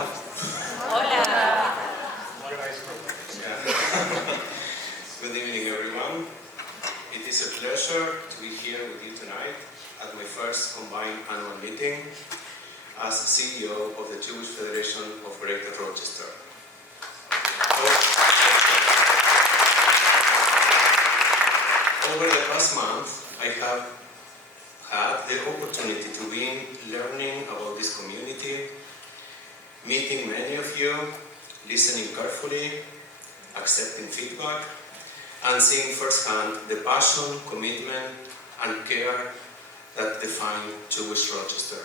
Hola. Hola. Good evening, everyone. It is a pleasure to be here with you tonight at my first combined annual meeting as CEO of the Jewish Federation of Greater Rochester. Over the past month, I have had the opportunity to be learning about this community, meeting many of you, listening carefully, accepting feedback, and seeing firsthand the passion, commitment, and care that define Jewish Rochester.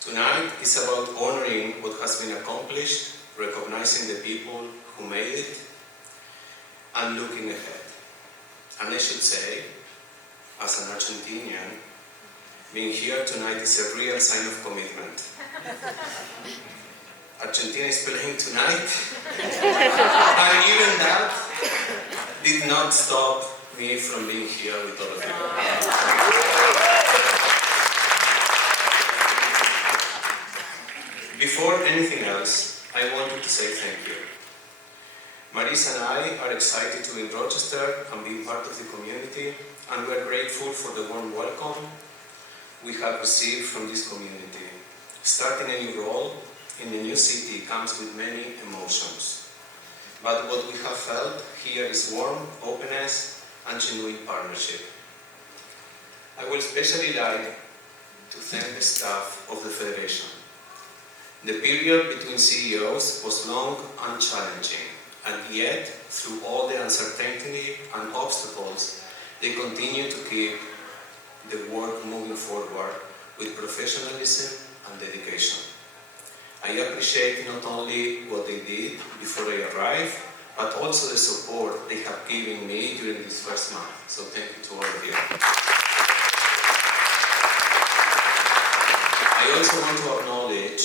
Tonight is about honoring what has been accomplished, recognizing the people who made it, and looking ahead. And I should say, as an Argentinian, being here tonight is a real sign of commitment. Argentina is playing tonight, and even that did not stop me from being here with all of you. Before anything else, I wanted to say thank you. Marisa and I are excited to be in Rochester and be part of the community, and we are grateful for the warm welcome we have received from this community. Starting a new role in a new city comes with many emotions, but what we have felt here is warmth, openness, and genuine partnership. I would especially like to thank the staff of the Federation. The period between CEOs was long and challenging, and yet, through all the uncertainty and obstacles, they continue to keep the work moving forward with professionalism and dedication. I appreciate not only what they did before I arrived, but also the support they have given me during this first month. So thank you to all of you. I also want to acknowledge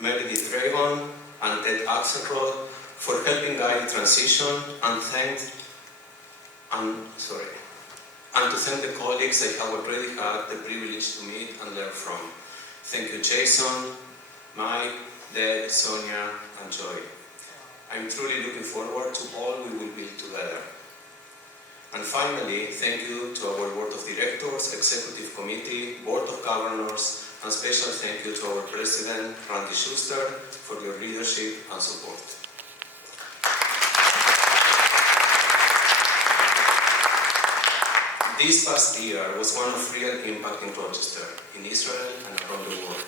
Meredith Dragon and Ted Axelrod for helping guide the transition, and to thank the colleagues I have already had the privilege to meet and learn from. Thank you, Jason, Mike, Deb, Sonia, and Joy. I'm truly looking forward to all we will build together. And finally, thank you to our Board of Directors, Executive Committee, Board of Governors, and special thank you to our President, Randy Schuster, for your leadership and support. This past year was one of real impact in Rochester, in Israel, and around the world.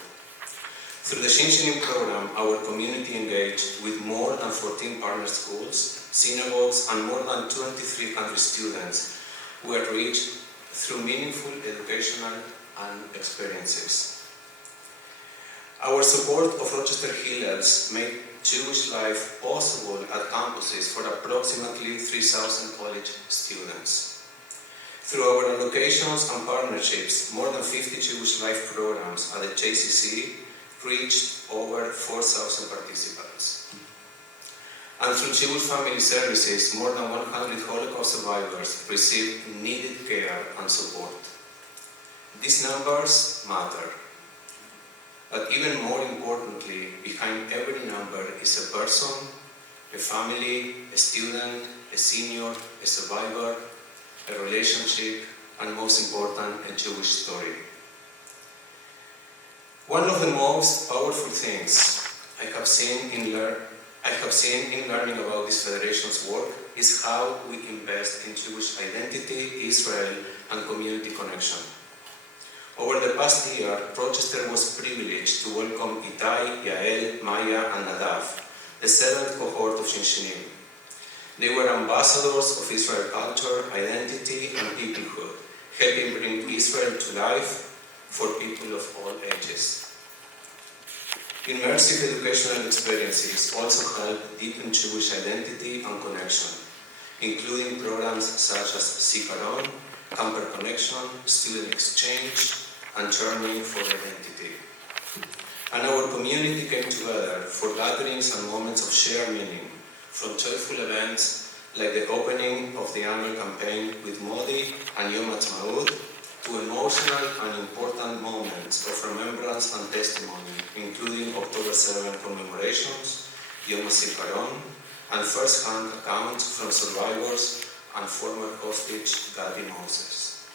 Through the Shinshinim program, our community engaged with more than 14 partner schools, synagogues, and more than 2,300 students who were reached through meaningful educational and experiences. Our support of Rochester Hillels made Jewish life possible at campuses for approximately 3,000 college students. Through our allocations and partnerships, more than 50 Jewish life programs at the JCC reached over 4,000 participants. And through Jewish Family Services, more than 100 Holocaust survivors received needed care and support. These numbers matter. But even more importantly, behind every number is a person, a family, a student, a senior, a survivor, a relationship, and most important, a Jewish story. One of the most powerful things I have seen in learning about this federation's work is how we invest in Jewish identity, Israel, and community connection. Over the past year, Rochester was privileged to welcome Itai, Yael, Maya, and Nadav, the 7th cohort of Shinshinim. They were ambassadors of Israel culture, identity, and peoplehood, helping bring Israel to life for people of all ages. Immersive educational experiences also help deepen Jewish identity and connection, including programs such as Zikaron, Camper Connection, Student Exchange, and Journey for Identity. And our community came together for gatherings and moments of shared meaning, from joyful events like the opening of the annual campaign with Modi and Yom Ha'atzmaut, to emotional and important moments of remembrance and testimony, including October 7 commemorations, Yom HaZikaron, and first-hand accounts from survivors and former hostage Gadi Moses.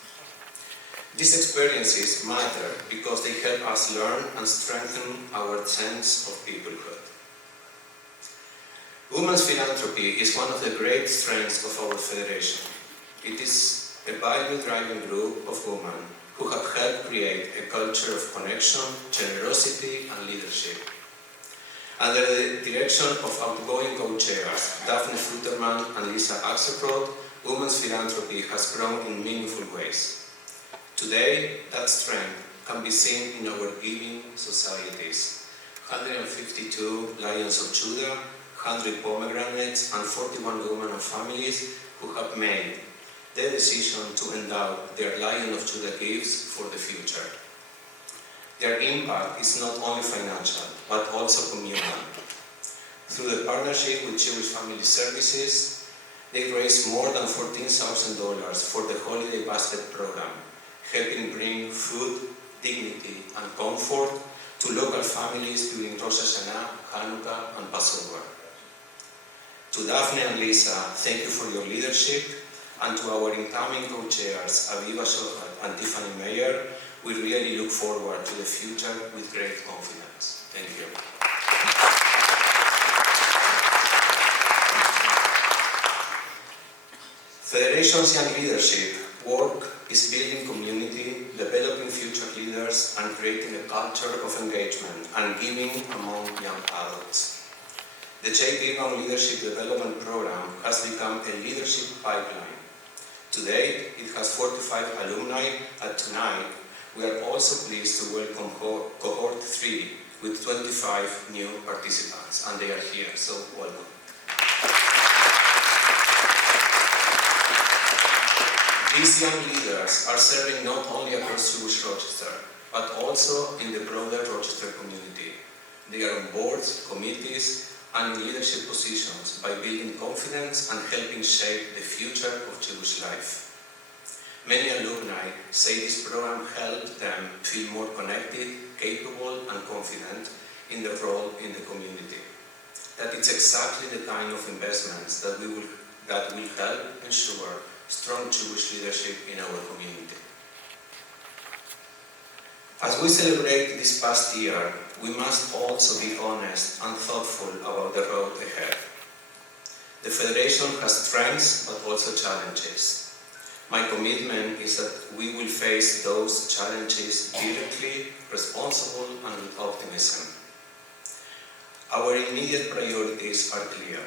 These experiences matter because they help us learn and strengthen our sense of peoplehood. Women's philanthropy is one of the great strengths of our federation. It is a value-driving group of women who have helped create a culture of connection, generosity, and leadership. Under the direction of outgoing co-chairs Daphne Futterman and Lisa Axelrod, women's philanthropy has grown in meaningful ways. Today, that strength can be seen in our giving societies. 152 Lions of Judah, 100 pomegranates, and 41 women and families who have made the decision to endow their Lion of Judah gifts for the future. Their impact is not only financial, but also communal. Through the partnership with Jewish Family Services, they raised more than $14,000 for the Holiday Basket program, helping bring food, dignity, and comfort to local families during Rosh Hashanah, Hanukkah, and Passover. To Daphne and Lisa, thank you for your leadership, and to our incoming co-chairs, Aviva Shohat and Tiffany Meyer, we really look forward to the future with great confidence. Thank you. Federation's young leadership work is building community, developing future leaders, and creating a culture of engagement and giving among young adults. The J.P. Leadership Development Program has become a leadership pipeline. Today, it has 45 alumni, and tonight, we are also pleased to welcome Cohort 3 with 25 new participants, and they are here, so welcome. These young leaders are serving not only across Jewish Rochester, but also in the broader Rochester community. They are on boards, committees, and in leadership positions by building confidence and helping shape the future of Jewish life. Many alumni say this program helped them feel more connected, capable, and confident in their role in the community. That it's exactly the kind of investments that will help ensure strong Jewish leadership in our community. As we celebrate this past year, we must also be honest and thoughtful about the road ahead. The Federation has strengths, but also challenges. My commitment is that we will face those challenges directly, responsible, and with optimism. Our immediate priorities are clear.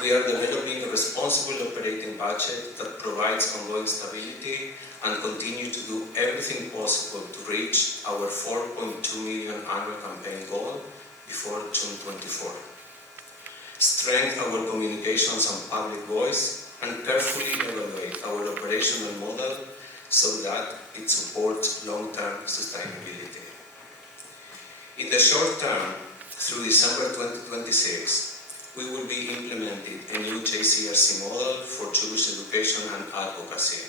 We are developing a responsible operating budget that provides ongoing stability and continue to do everything possible to reach our 4.2 million annual campaign goal before June 24. Strengthen our communications and public voice, and carefully evaluate our operational model so that it supports long-term sustainability. In the short term, through December 2026, we will be implementing a new JCRC model for Jewish education and advocacy,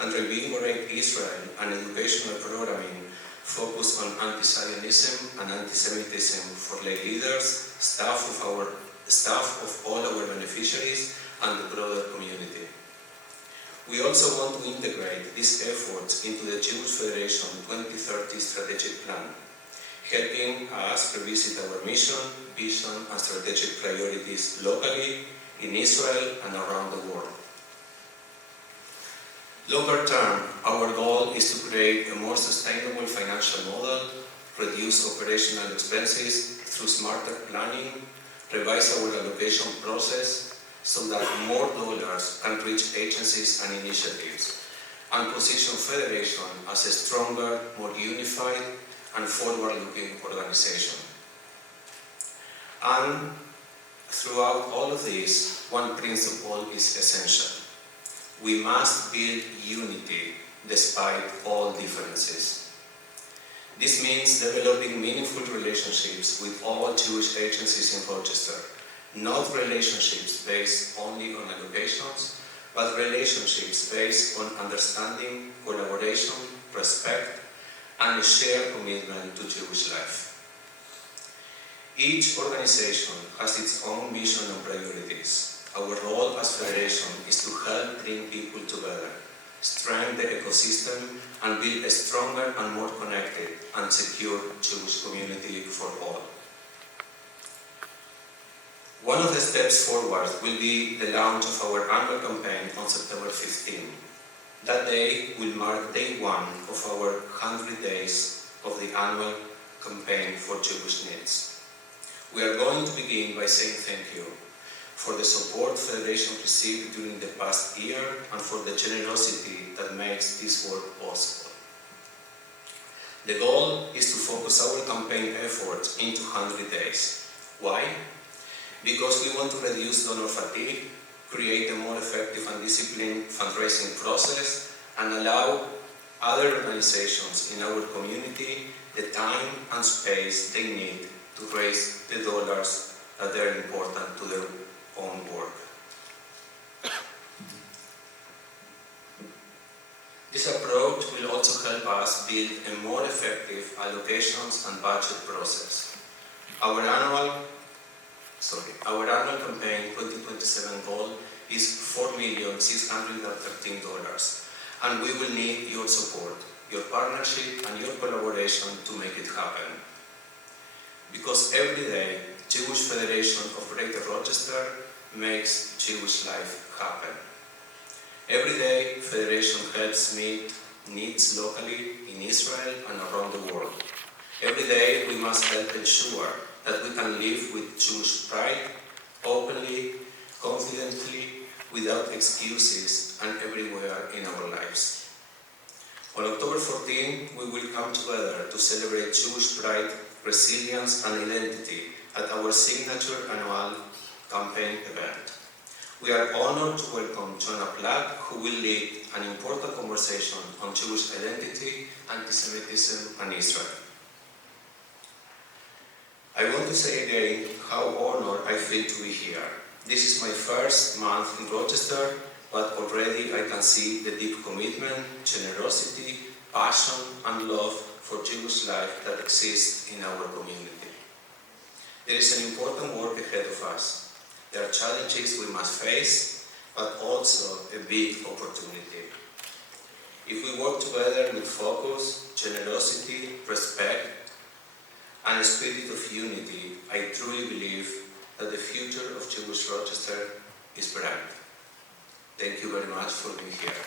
and reinvigorate Israel and educational programming focused on anti-Zionism and anti-Semitism for lay leaders, staff of all our beneficiaries, and the broader community. We also want to integrate these efforts into the Jewish Federation 2030 strategic plan, helping us revisit our mission, vision, and strategic priorities locally, in Israel, and around the world. Longer term, our goal is to create a more sustainable financial model, reduce operational expenses through smarter planning, revise our allocation process so that more dollars can reach agencies and initiatives, and position Federation as a stronger, more unified, and forward-looking organization. And throughout all of this, one principle is essential. We must build unity despite all differences. This means developing meaningful relationships with all Jewish agencies in Rochester, not relationships based only on allocations, but relationships based on understanding, collaboration, respect, and a shared commitment to Jewish life. Each organization has its own mission and priorities. Our role as Federation is to help bring people together, strengthen the ecosystem, and build a stronger and more connected and secure Jewish community for all. One of the steps forward will be the launch of our annual campaign on September 15. That day will mark day one of our 100 days of the annual campaign for Jewish needs. We are going to begin by saying thank you for the support Federation received during the past year and for the generosity that makes this work possible. The goal is to focus our campaign efforts into 100 days. Why? Because we want to reduce donor fatigue, create a more effective and disciplined fundraising process, and allow other organizations in our community the time and space they need to raise the dollars that are important to their own work. This approach will also help us build a more effective allocations and budget process. Our annual campaign 2027 goal is $4,613,000, and we will need your support, your partnership, and your collaboration to make it happen. Because every day, Jewish Federation of Greater Rochester makes Jewish life happen. Every day, Federation helps meet needs locally in Israel and around the world. Every day, we must help ensure that we can live with Jewish pride, openly, confidently, without excuses, and everywhere in our lives. On October 14, we will come together to celebrate Jewish pride, resilience, and identity at our signature annual campaign event. We are honored to welcome Jonah Platt, who will lead an important conversation on Jewish identity, anti-Semitism, and Israel. I want to say again how honored I feel to be here. This is my first month in Rochester, but already I can see the deep commitment, generosity, passion, and love for Jewish life that exists in our community. There is an important work ahead of us. There are challenges we must face, but also a big opportunity. If we work together with focus, generosity, respect, and a spirit of unity, I truly believe that the future of Jewish Rochester is bright. Thank you very much for being here.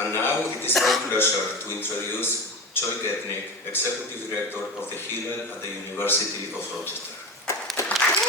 And now it is my pleasure to introduce Joy Getnick, Executive Director of the Hillel at the University of Rochester.